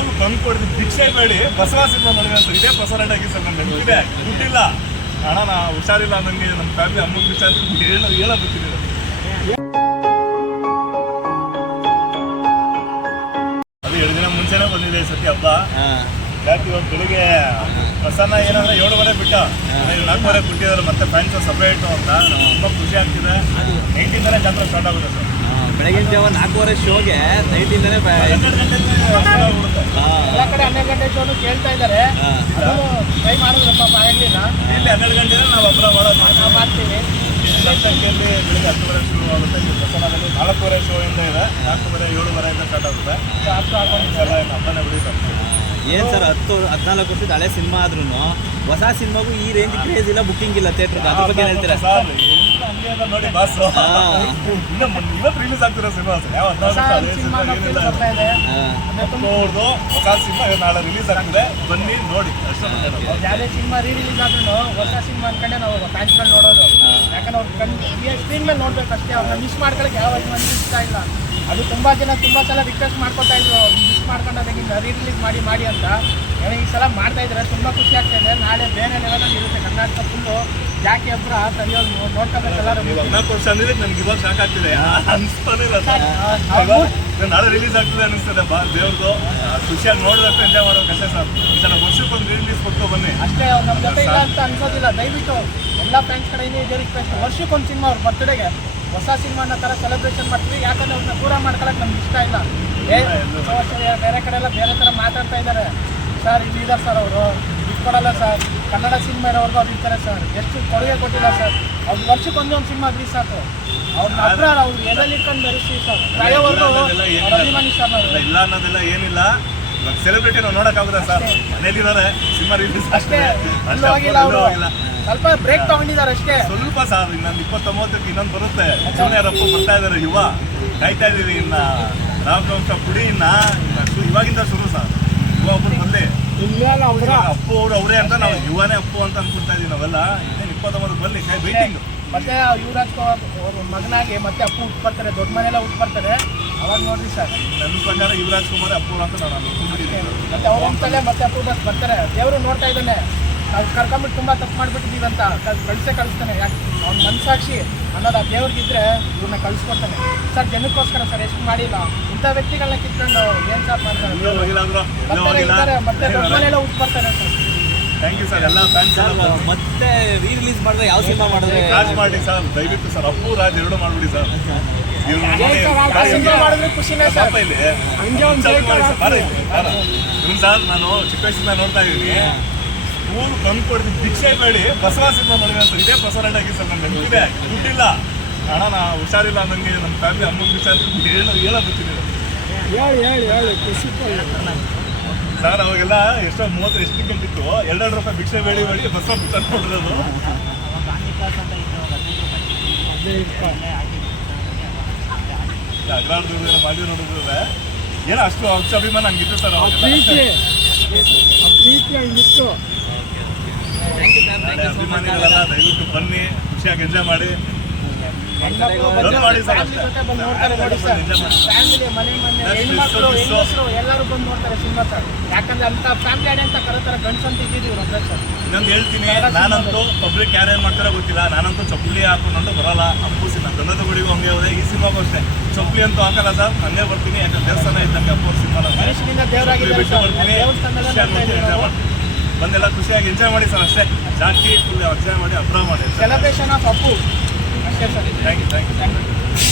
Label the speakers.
Speaker 1: School ತಂದು ಕೊಡಿದ್ರು ಭಿಕ್ಷೆ ಬೇಡಿ Basava cinema ನೋಡಿ ಅಂತ ಇದೇ ಬಸವರಾಟ ಆಗಿ ಸರ್ ನನ್ನ ನೆನಪಿದೆ. ದುಡ್ಡಿಲ್ಲ. ಅಣ್ಣ ನಾ ಹುಷಾರಿಲ್ಲ ನನಗೆ ನಮ್ಮ ಫ್ಯಾಮಿಲಿ ಅಮ್ಮನ ವಿಚಾರ ಹೇಳ ಹೇಳ ಗೊತ್ತಿಲ್ಲ ಅದು ಎರಡು ದಿನ ಮುಂಚೆನೇ ಬಂದಿದೆ ಈ ಸತಿ ಹಬ್ಬ. ಯಾಕೆ ಇವಾಗ ಬೆಳಿಗ್ಗೆ ಪ್ರಸನ್ನ ಏನಂದ್ರೆ ಏಳುವರೆ ಬಿಟ್ಟ. ನಾಲ್ಕು ನಾಲ್ಕುವರೆ ಬಿಟ್ಟಿದ್ದಾರೆ ಮತ್ತೆ ಫ್ಯಾನ್ಸ್ ಸಪ್ರೇಟು ಅಂತ. ತುಂಬಾ ಖುಷಿ ಆಗ್ತಿದೆ. ನೈನ್ಟಿಂದನೇ ಜಾತ್ರೆ ಸ್ಟಾರ್ಟ್ ಆಗುತ್ತೆ ಸರ್.
Speaker 2: ಬೆಳಗಿನ ಜಾವ ನಾಲ್ಕೂವರೆ ಶೋಗೆ ನೈಟಿಂದನೇ
Speaker 3: ಎಲ್ಲ ಕಡೆ ಹನ್ನೆರಡು ಗಂಟೆ ಶೋನು ಕೇಳ್ತಾ ಇದ್ದಾರೆ. ಟ್ರೈ ಮಾಡಿದ್ರೆ ಪಾಪ ಆಗಲಿಲ್ಲ.
Speaker 1: ಇಲ್ಲಿ ಹನ್ನೆರಡು ಗಂಟೆಗೆ ನಾವು ಹಬ್ಬ ಮಾಡೋದು
Speaker 3: ನಾವು ಮಾಡ್ತೀವಿ.
Speaker 1: ಎಲ್ಲ ಸಂಖ್ಯೆಯಲ್ಲಿ ಬೆಳಿಗ್ಗೆ ಹತ್ತುವರೆ ಶುರು ಆಗುತ್ತೆ. ಇಲ್ಲಿ ಪ್ರಸನ್ನದಲ್ಲಿ ನಾಲ್ಕೂವರೆ ಶೋ ಇಂದ. ಇದೆ ನಾಲ್ಕೂವರೆ ಏಳುವರೆಯಿಂದ ಸ್ಟಾರ್ಟ್ ಆಗುತ್ತೆ.
Speaker 3: ಹತ್ತು
Speaker 1: ಎಲ್ಲ ಹಬ್ಬನೇ ಸರ್
Speaker 2: ಏನ್ ಸರ್ ಹತ್ತು ಹದಿನಾಲ್ಕು ವರ್ಷದ ಹಳೆ ಸಿನಿಮಾ ಆದ್ರೂ ಹೊಸ ಸಿನಿಮಾಗೂ ಈ ರೇಂಜ್ ಕ್ರೇಜ್ ಇಲ್ಲ ಬುಕ್ಕಿಂಗ್ ಇಲ್ಲ ಥಿಯೇಟರ್ ಅದ್ರ ಬಗ್ಗೆ ಹೇಳ್ತೀರಾ?
Speaker 1: ಸರ್, ಅದ ನೋಡಿ ಬಾಸ್. ಇನ್ನು ಇವತ್ತು ರಿಲೀಸ್ ಆಗ್ತಿರೋ ಸಿನಿಮಾ
Speaker 3: ಸಿನಿಮಾ
Speaker 1: ಸಿನಿಮಾ. ನೋಡ್ದು. ಹೊಸ ಸಿನಿಮಾ ನಾಳೆ ರಿಲೀಸ್ ಆಗ್ತಿದೆ. ಬನ್ನಿ ನೋಡಿ.
Speaker 3: ಯಾವುದೇ ಸಿನಿಮಾ ರೀ ರಿಲೀಸ್ ಆದ್ರೂ ಹೊಸ ಸಿನಿಮಾ ಅನ್ಕೊಂಡೆ ನಾವು ಫ್ಯಾನ್ಸ್ಗಳು ನೋಡೋದು. ಯಾಕಂದ್ರೆ ಅವ್ರು ಕಣ್ ಸ್ಕ್ರೀನ್ ಮೇಲೆ ನೋಡ್ಬೇಕು ಅಷ್ಟೇ ಅವ್ರನ್ನ ಮಿಸ್ ಮಾಡ್ಕೊಳಕ್ಕೆ ಯಾವ ಮಂದಿ ಇಷ್ಟ ಇಲ್ಲ. ಅದು ತುಂಬಾ ಜನ ತುಂಬಾ ಸಲ ರಿಕ್ವೆಸ್ಟ್ ಮಾಡ್ಕೊತಾ ಇದ್ರು. ಮಿಸ್ ಮಾಡ್ಕೊಂಡೋದಾಗ ರೀ ರಿಲೀಸ್ ಮಾಡಿ ಮಾಡಿ ಅಂತ. ಏನೋ ಈ ಸಲ ಮಾಡ್ತಾ ಇದ್ರೆ ತುಂಬಾ ಖುಷಿ ಆಗ್ತಾ ಇದೆ. ನಾಳೆ ಬೇರೆ ಇರುತ್ತೆ ಕರ್ನಾಟಕ ಫುಲ್ಲು ಯಾಕೆ ಹಬ್ಬ ಸರಿಯಾಗಿ ನೋಡ್ಕೋಬೇಕು ಎಲ್ಲರೂ
Speaker 1: ನೀವು ಹದಿನಾಲ್ಕು ವರ್ಷ ಅಂದ್ರೆ ನನ್ಗೆ ಇವಾಗ ಶಾಕ್ ಆಗ್ತಿದೆ. ಅನ್ಸ್ತಾನೆ ಇಲ್ಲ ಸರ್.
Speaker 3: ಅವ್ರು
Speaker 1: ಇವಾಗ ನಾಳೆ ರಿಲೀಸ್ ಆಗ್ತದೆ ಅನಿಸ್ತದೆ ಬಾ ದೇವ್ರದ್ದು ಖುಷಿಯಾಗಿ ನೋಡೋದಕ್ಕೆ ಎಂಜಾಯ್ ಮಾಡೋಕೆ ಅಷ್ಟೇ ಸರ್. ಈ ಸಲ ವರ್ಷಕ್ಕೊಂದು ರಿಲೀಸ್ ಕೊಟ್ಟು ಬನ್ನಿ.
Speaker 3: ಅಷ್ಟೇ ನಮ್ಮ ಜೊತೆ ಇಲ್ಲ ಅಂತ ಅನ್ಸೋದಿಲ್ಲ. ದಯವಿಟ್ಟು ಎಲ್ಲ ಫ್ಯಾನ್ಸ್ ಕಡೆಯಿಂದ ಇದೇ ರಿಕ್ವೆಸ್ಟ್ ವರ್ಷಕ್ಕೊಂದು ಸಿನಿಮಾ ಅವ್ರ ಬರ್ತಡೆಗೆ ಹೊಸ ಸಿನಿಮಾನ ಥರ ಸೆಲೆಬ್ರೇಷನ್ ಮಾಡ್ತೀವಿ. ಯಾಕಂದ್ರೆ ಅವ್ರನ್ನ ದೂರ ಮಾಡ್ಕೊಳಕ್ಕೆ ನಮ್ಗೆ ಇಷ್ಟ ಇಲ್ಲ. ಏ ಬೇರೆ ಕಡೆ ಎಲ್ಲ ಬೇರೆ ಥರ ಮಾತಾಡ್ತಾ ಇದ್ದಾರೆ ಸರ್ ಇಲ್ಲಿ ಇದ್ದಾರೆ ಸರ್ ಅವರು. ಕೊಡಲ್ಲ ಸರ್. ಕನ್ನಡ ಸಿನಿಮಾ ಇರೋವರೆಗೂ ಅವ್ರು ಇರ್ತಾರೆ ಸರ್. ಎಷ್ಟು ಕೊಡುಗೆ ಕೊಟ್ಟಿಲ್ಲ ಸರ್. ಅವ್ರ ವರ್ಷಕ್ಕೆ ಒಂದು ಸಿನಿಮಾ ಅಗ್ರಿ ಸಾಕು. ಅವ್ರನ್ನ ಹತ್ರ ಅವ್ರು ಎಲ್ಲಿ ಇಟ್ಕೊಂಡು ಬೆರೆಸಿ ಸರ್. ಅವ್ರ ಅಭಿಮಾನಿ ಸರ್ ನಾವು
Speaker 1: ಇಲ್ಲ ಅನ್ನೋದಿಲ್ಲ ಏನಿಲ್ಲ. ಇವಾಗ ಸೆಲೆಬ್ರಿಟಿ ನಾವು ನೋಡೋಕ್ಕಾಗುತ್ತಾ ಸರ್? ಮನೇಲಿದ್ದಾರೆ ಸಿನಿಮಾ ರಿಲೀಸ್
Speaker 3: ಅಷ್ಟೇ. ಹೋಗಿಲ್ಲ ಅವರು. ಸ್ವಲ್ಪ ಬ್ರೇಕ್ ತಗೊಂಡಿದ್ದಾರೆ ಅಷ್ಟೇ.
Speaker 1: ಸ್ವಲ್ಪ ಸರ್ ಇನ್ನೊಂದು ಇಪ್ಪತ್ತೊಂಬತ್ತಕ್ಕೆ ಇನ್ನೊಂದು ಬರುತ್ತೆ. ಯಾರಪ್ಪ ಬರ್ತಾ ಇದ್ದಾರೆ ಯುವ. ಕಾಯ್ತಾ ಇದ್ದೀವಿ ಇನ್ನ. ರಾಮಕಂಶ ಪುಡಿ ಇನ್ನ. ಇವಾಗಿಂದ ಶುರು ಸರ್. ಯುವ ಒಬ್ಬರು ಬಂದೆ ಇವಾಗ ಅಪ್ಪು ಅವರು ಅವರೇ ಅಂತ ನಾವು ಯುವನೇ ಅಪ್ಪು ಅಂತ ಅನ್ಕೊಳ್ತಾ ಇದೀವಿ ನಾವೆಲ್ಲ. ಇನ್ನೇನು ಇಪ್ಪತ್ತೊಂಬತ್ತು ಬರಲಿ ಕೈ ವೈಟಿಂಗ್
Speaker 3: ಮತ್ತೆ ಯುವರಾಜ್ ಕುಮಾರ್ ಅವ್ರ ಮಗನಾಗಿ ಮತ್ತೆ ಅಪ್ಪು ಹುಟ್ಟು ಬರ್ತಾರೆ ದೊಡ್ಡ ಮನೆಯೆಲ್ಲ ಹುಟ್ಟು ಬರ್ತಾರೆ. ಅವಾಗ ನೋಡ್ರಿ ಸರ್.
Speaker 1: ನನ್ನ ಪ್ರಕಾರ ಯುವರಾಜ್ ಕುಮಾರ್ ಅಪ್ಪು ಅಂತ ನಾನು ಅನ್ಕೊಂಡಿದ್ದೀನಿ
Speaker 3: ಮತ್ತೆ ಅವ್ರ ವಂಶದಲ್ಲೇ ಮತ್ತೆ ಅಪ್ಪು ಬರ್ತಾರೆ. ದೇವರು ನೋಡ್ತಾ ಇದ್ದಾನೆ. ಕರ್ಕೊಂಬಿಟ್ಟು ತುಂಬಾ ತಪ್ಪು ಮಾಡ್ಬಿಟ್ಟಿದೀವಿ ಅಂತ. ಕಳ್- ಕಳ್ಸೇ ಕಳಿಸ್ತಾನೆ. ಯಾಕೆ ಅವ್ನ ಮನ್ಸಾಕ್ಷಿ ಅನ್ನೋದು ಆ ದೇವ್ರಿಗಿದ್ರೆ ಇವ್ರನ್ನ ಕಳಿಸ್ಕೊಡ್ತಾನೆ. ಸರ್ ಜನಕ್ಕೋಸ್ಕರ ಸರ್ ಎಷ್ಟು ಮಾಡಿಲ್ಲ. ಇಂಥ ವ್ಯಕ್ತಿಗಳನ್ನ ಕಿತ್ಕೊಂಡು ಏನ್ ಸರ್ ಮಾಡ್ತಾರೆ? ಮತ್ತೆ ದೊಡ್ಡ ಮನೆಯಲ್ಲ ಹುಟ್ಟು ಬರ್ತಾರೆ ಸರ್.
Speaker 1: ಥ್ಯಾಂಕ್ ಯು ಸರ್ ಎಲ್ಲ ಫ್ಯಾನ್ಸ್
Speaker 2: ಮತ್ತೆ ರೀ ರಿಲೀಸ್ ಮಾಡಿದ್ರೆ ಯಾವ ಸಿನಿಮಾ ಮಾಡಿದ್ರೆ?
Speaker 1: ರಾಜ್ ಮಾಡಿ ಸರ್ ದಯವಿಟ್ಟು ಸರ್ ಅಪ್ಪು ರಾಜ್ ಎರಡು ಮಾಡ್ಬಿಡಿ ಸರ್.
Speaker 3: ಸರ್.
Speaker 1: ನಾನು ಚಿಕ್ಕ ವಯಸ್ಸಿಂದ ನೋಡ್ತಾ ಇದ್ದೀನಿ. ಸ್ಕೂಲ್ ಬಂದು ಕೊಡ್ತೀನಿ ಭಿಕ್ಷೆ ಬೇಡಿ ಬಸವ ಸಿನಿಮಾ ನೋಡಿ ಅಂತ ಇದೇ ಬಸವರಾಟ ಆಗಿ ಸರ್ ನನ್ನ ನೆನಪಿದೆ ದುಡ್ಡಿಲ್ಲ? ಅಣ್ಣ ನಾ ಹುಷಾರಿಲ್ಲ ನನಗೆ ನಮ್ಮ ಫ್ಯಾಮಿಲಿ ಅಮ್ಮನ ವಿಚಾರ ಹೇಳೋ ಹೇಳೋ ಗೊತ್ತಿಲ್ಲ
Speaker 3: ಹೇಳಿ ಹೇಳಿ ಹೇಳಿ ಖುಷಿ
Speaker 1: ಸರ್ ಅವಾಗೆಲ್ಲ ಎಷ್ಟೋ ಮೂವತ್ತು ಎಷ್ಟು ಗಂಟಿತ್ತು ಎರಡೆರಡು ರೂಪಾಯಿ ಭಿಕ್ಷೆ ಬೇಡಿ ಬೇಡಿ ಬಸವ ಬಿಟ್ಟು ನೋಡಿರೋದು. ಅಗ್ರಾಡ್ದು ಮಾಡಿ ನೋಡಿದ್ರೆ ಏನೋ ಅಷ್ಟು ಅಷ್ಟು ಅಭಿಮಾನ ಹಂಗಿತ್ತು ಸರ್
Speaker 3: ಪ್ರೀತಿ ಪ್ರೀತಿ ಹಂಗಿತ್ತು
Speaker 2: thank you sir thank you so much
Speaker 1: ಅಭಿಮಾನಿಗಳೆಲ್ಲ ದಯವಿಟ್ಟು ಬನ್ನಿ ಖುಷಿಯಾಗಿ ಎಂಜಾಯ್ ಮಾಡಿ.
Speaker 3: ಎಲ್ಲರೂ ಬಂದು ನೋಡ್ತಾರೆ ಸಿನಿಮಾ ಸರ್. ಯಾಕಂದ್ರೆ ಅಂತ ಫ್ಯಾಮಿಲಿ ಅಂತ ಕರೀತಾರೆ
Speaker 1: ಇನ್ನೊಂದು ಹೇಳ್ತೀನಿ ನಾನಂತೂ ಪಬ್ಲಿಕ್ ಯಾರು ಏನ್ ಮಾಡ್ತಾರೋ ಗೊತ್ತಿಲ್ಲ. ನಾನಂತೂ ಚಪ್ಪಲಿ ಹಾಕೊಂಡು ಬರಲ್ಲ. ಅಪ್ಪು ಸಿನಿಮಾ ಗಂಧದ ಗುಡಿಗೂ ಹಂಗೆ ಹೋದೆ. ಈ ಸಿನಿಮಾಗೂ ಅಷ್ಟೇ. ಚಪ್ಪಲಿ ಅಂತೂ ಹಾಕಲ್ಲ ಸರ್. ಹಂಗೆ ಬರ್ತೀನಿ ಯಾಕಂದ್ರೆ ದೇವಸ್ಥಾನ ಇದ್ದಂಗೆ ಅಪ್ಪು ಸಿನಿಮಾ ಬಿಟ್ಟು ಬರ್ತೀನಿ. ಬಂದೆಲ್ಲ ಖುಷಿಯಾಗಿ ಎಂಜಾಯ್ ಮಾಡಿ ಸರ್ ಅಷ್ಟೇ. ಜಾಸ್ತಿ ಫುಲ್ ಎಂಜಾಯ್ ಮಾಡಿ ಅಪ್ರೂವ್ ಮಾಡಿ
Speaker 3: ಸೆಲೆಬ್ರೇಷನ್ ಆಫ್ ಅಪ್ಪು ಅಷ್ಟೇ sir
Speaker 1: thank you thank you